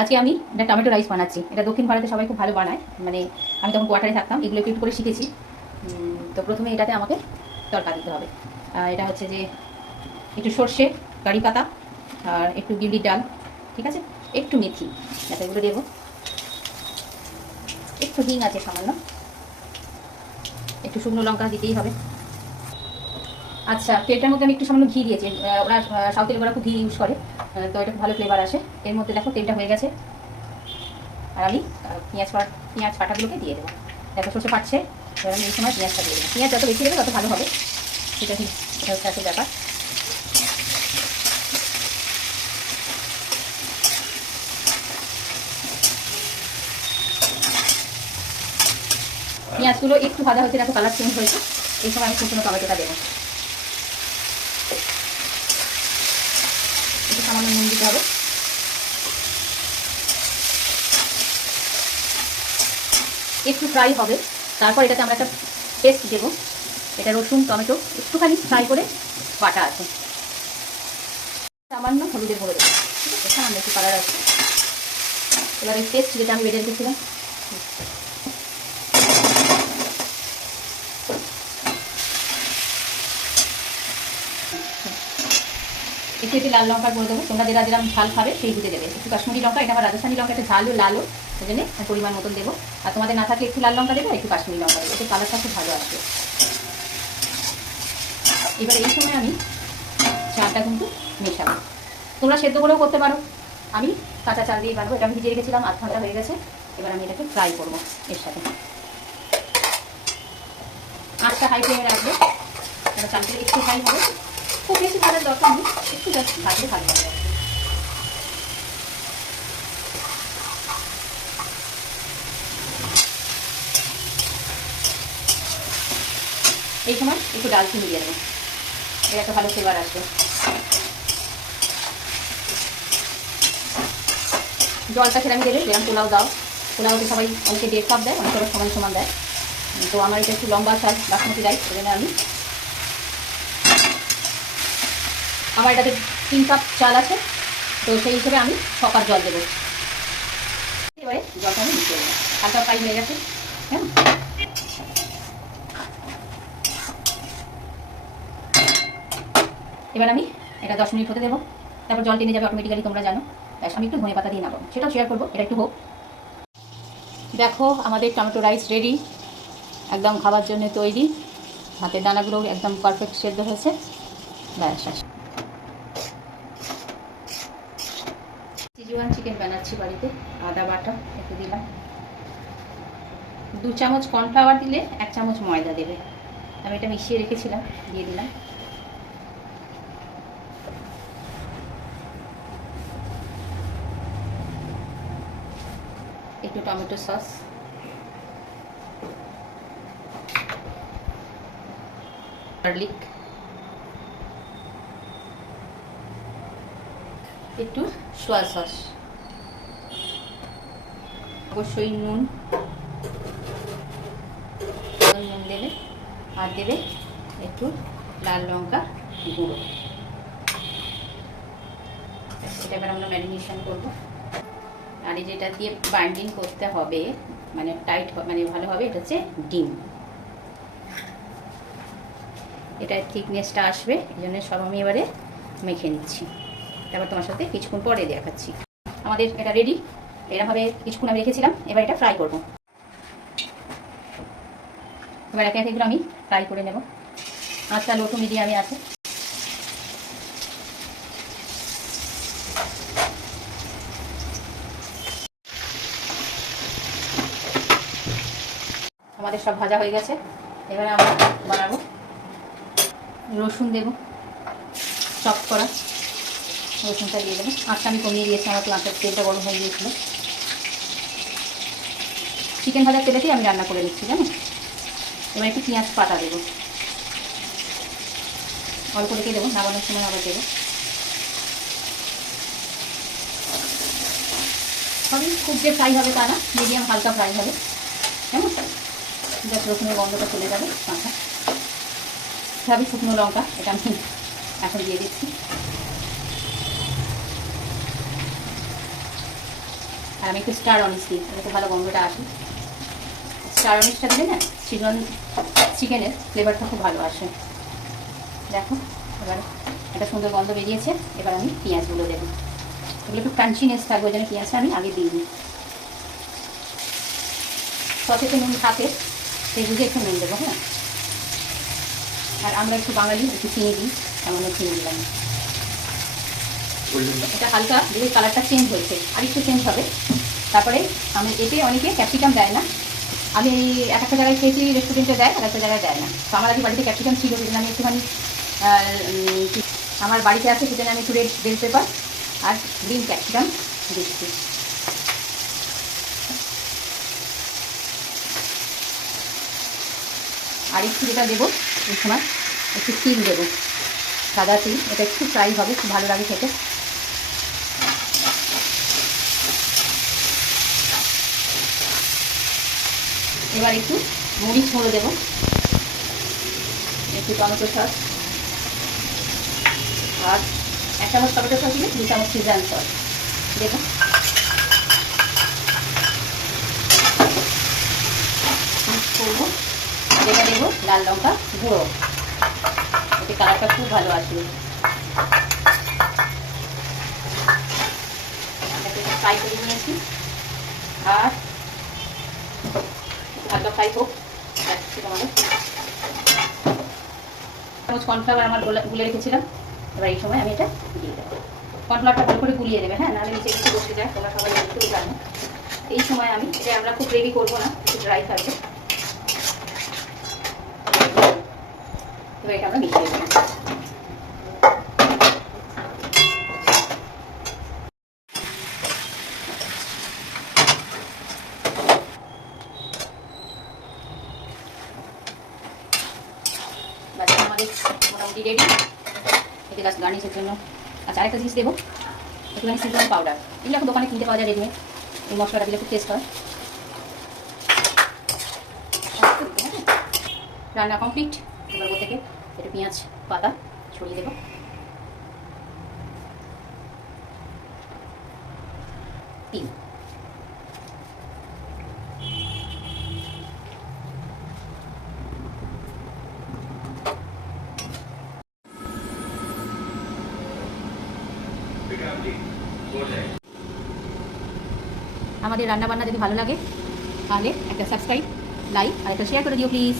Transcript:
আজকে আমি একটা টমেটো রাইস বানাচ্ছি। এটা দক্ষিণ ভারতে সবাই খুব ভালো বানায়। মানে আমি তখন কোয়ার্টারে থাকতাম, এগুলো একটু করে শিখেছি। তো প্রথমে এটাতে আমাকে তড়কা দিতে হবে। এটা হচ্ছে যে একটু সর্ষে, কারি পাতা, আর একটু বিউলির ডাল, ঠিক আছে? একটু মেথি, যাতে এগুলো দেবো। একটু হিং আছে সামান্য। একটু শুকনো লঙ্কা দিতেই হবে। আচ্ছা তেলটার মধ্যে আমি একটু সামান্য ঘি দিয়েছি। ওরা সাউথের ওরা খুব ঘি ইউজ করে। তো এটা ভালো ফ্লেভার আসে। এর মধ্যে দেখো তেলটা হয়ে গেছে। আর আমি পেঁয়াজ পেঁয়াজ পাটাগুলোকে দিয়ে দেবো। দেখো সর্ষে পাচ্ছে এবার আমি এই সময় পেঁয়াজটা দিয়ে দেবো। পেঁয়াজ যত বেশি দেবে তত ভালো হবে। সেটা ঠিক এটা হচ্ছে আসল ব্যাপার। পেঁয়াজগুলো একটু ভাজা হয়েছে দেখো কালার চেঞ্জ হয়েছে। এই সময় আমি শুকনো টমেটোটা দেবো। সামান্য নুন দিতে হবে। একটু ফ্রাই হবে। তারপর এটাতে আমরা একটা পেস্ট দেবো। এটা রসুন, টমেটো, একটুখানি ফ্রাই করে বাটা আছে। সামান্য হলুদের গুঁড়ো দেবো। ঠিক আছে? সামান্য একটু কালার আছে। এবার এই পেস্ট যেটা আমি বেড়ে রেখেছিলাম। একটু একটু লাল লঙ্কা করে দেবো। তোমরা যেটা যেরকম ঝাল খাবে সেই বুঝে দেবে। একটু কাশ্মীরি লঙ্কা, এটা আমার রাজস্থানি লঙ্কা, একটা ঝালও লালও ওই জন্য পরিমাণ মতন দেবো। আর তোমাদের না থাকলে একটু লাল লঙ্কা দেবে একটু কাশ্মীরি লঙ্কা দেবো। এতে কালারটা খুব ভালো আসবে। এবার এই সময় আমি চালটা কিন্তু মেশাবো। তোমরা সেদ্ধ করেও করতে পারো। আমি কাঁচা চাল দিয়ে বানাবো। এটা আমি ভিজে রেখেছিলাম, আধ ঘণ্টা হয়ে গেছে। এবার আমি এটাকে ফ্রাই করব এর সাথে। আটটা হাই ফ্লেমে রাখব। চালটা একটু হাই হবে। খুব বেশি ভাজার দরকার নেই, একটু জাস্ট ভাজলে ভালো হবে। এই সময় একটু ডালচিনি দিয়ে দেবো। এর একটা ভালো ফ্লেভার আসবে। জলটা আমি দেবে যেরকম পোলাও দাও। পোলাওতে সবাই অনেকে দেড় কাপ দেয়, অনেকে আবার সমান দেয়। তো আমার এটা একটু লম্বা চাল বাসমতি রাইস সেজন্য আমি আমার এটাতে তিন কাপ চাল আছে, তো সেই হিসেবে আমি কাপ জল দেবো। এবারে জলটা আমি মিশিয়ে দেবো হালকা ফ্রাই হয়ে গেছে হ্যাঁ? এবার আমি এটা দশ মিনিট হতে দেবো। তারপর জল টেনে যাবে অটোমেটিক্যালি তোমরা জানো। ব্যাস, আমি একটু ধনে পাতা দিয়ে নেব। সেটাও শেয়ার করব, এটা একটু হোক। দেখো, আমাদের টমেটো রাইস রেডি একদম খাবার জন্য তৈরি। হাতের দানাগুলো একদম পারফেক্ট সেদ্ধ হয়েছে। ব্যাস আস চিকেন বানাচ্ছি বাড়িতে, আদা বাটা একটু দিলাম। দু চামচ কর্নফ্লাওয়ার দিলে এক চামচ ময়দা দেবে। আমি এটা মিশিয়ে রেখেছিলাম, দিয়ে দিলাম। একটু টমেটো সস। গার্লিক। একটু সোয়া সস। অবশ্যই নুন নুন দেবে, আর দেবে একটু লাল লঙ্কা গুঁড়ো। সেটা এবার আমরা ম্যারিনেশন করব। আর এই যেটা দিয়ে বাইন্ডিং করতে হবে মানে টাইট মানে ভালো হবে, এটা হচ্ছে ডিম। এটার থিকনেসটা আসবে, এই জন্য সব আমি এবারে মেখে নিচ্ছি। তারপর তোমার সাথে কিছুক্ষণ পরে দেখাচ্ছি। আমাদের এটা রেডি এরকমভাবে কিছুক্ষণ আমি রেখেছিলাম, এবার এটা ফ্রাই করব। এবার একে একে আমি ফ্রাই করে নেব। আচ্ছা লোটু মিডিয়ামে আছে। আমাদের সব ভাজা হয়ে গেছে। এবারে আমরা বানাবো। রসুন দেব। চপ করা। রসুনটা দিয়ে দেবো। আটটা আমি কমিয়ে দিয়েছি, আমার আঁচের তেলটা গরম হয়ে গিয়েছিল। চিকেন ভাজার তেলেতেই আমি রান্না করে দিচ্ছি জানো? এবার একটু পেঁয়াজ পাতা দেবো। অল্প রেখে দেবো, নামানোর সময় আবার দেবো। সবই খুব যে ফ্রাই হবে তা না মিডিয়াম হালকা ফ্রাই হবে। কেমন? জাস্ট রসুনের গন্ধটা চলে যাবে কাঁচা সবই শুকনো লঙ্কা, এটা আমি এখন দিয়ে দিচ্ছি। আর আমি একটু স্টার অনিস দিই, যাতে ভালো গন্ধটা আসে। স্টার অনিসটা দিলে না, চিকেন চিকেনের ফ্লেভারটা খুব ভালো আসে। দেখো, এবার একটা সুন্দর গন্ধ বেরিয়েছে, এবার আমি পেঁয়াজগুলো দেবো। এগুলো একটু ক্রাঞ্চিনেস থাকবে, ওই জন্য পেঁয়াজটা আমি আগে দিইনি সচেতন নুন থাকে, সেই বুঝে একটু নুন দেবো হ্যাঁ? আর আমরা একটু বাঙালি, একটু চিনি দিই এমন চিনি দিলাম। এটা হালকা যদি কালারটা চেঞ্জ হয়েছে আর একটু চেঞ্জ হবে। তারপরে আমি এতে অনেকে ক্যাপসিকাম দেয় না। আমি এই এক একটা জায়গায় খেয়েছি রেস্টুরেন্টে দেয়, আর একটা জায়গায় দেয় না। তো আমার আগে বাড়িতে ক্যাপসিকাম ছিল, সেজন্য আমি একটুখানি আমার বাড়িতে আছে সেখানে আমি একটু রেড বেল পেপার আর গ্রিন ক্যাপসিকাম দিচ্ছি। আর একটু যেটা দেবো এই সময়, একটু তিল দেবো। সাদা তিল এটা একটু ফ্রাই হবে খুব ভালো লাগে খেতে। এবার একটু মরিচ গুঁড়ো দেবো। একটু টমেটো সস। আর এক চামচ টমেটো সস দিলে দু চামচ সিজান সস। দেবো। করব। দেবো লাল লঙ্কা গুঁড়ো। এতে কালারটা খুব ভালো আসবে। ফ্রাই করে নিয়েছি। আর হালকা ফ্রাই হোক তোমাদের চামচ কর্নফ্লাওয়ার আমার গোলা- রেখেছিলাম। এবার এই সময় আমি এটা দিয়ে দেবো। কর্নফ্লাওয়ারটা ভালো করে গুলিয়ে দেবে। হ্যাঁ নাহলে নিচে কিছু বসে যায়। তোমরা সবাই জানতেও জানো। এই সময় আমি, এটা আমরা খুব গ্রেভি করব না, একটু ড্রাই থাকবে। এবার এটা আমরা মিশিয়ে দেবো আমাদের মোটামুটি রেডি এতে জাস্ট গার্নিশের জন্য আচ্ছা আরেকটা জিনিস দেবো একটুখানি সিজন পাউডার এগুলো এখন দোকানে কিনতে পাওয়া যায় রেডিমেড এই মশলাটা দিলে খুব টেস্ট হয় রান্না কমপ্লিট এবার থেকে একটু পেঁয়াজ পাতা ছড়িয়ে দেবো তিন আমাদের রান্নাবান্না যদি ভালো লাগে, তাহলে একটা সাবস্ক্রাইব লাইক আর একটা শেয়ার করে দিও প্লিজ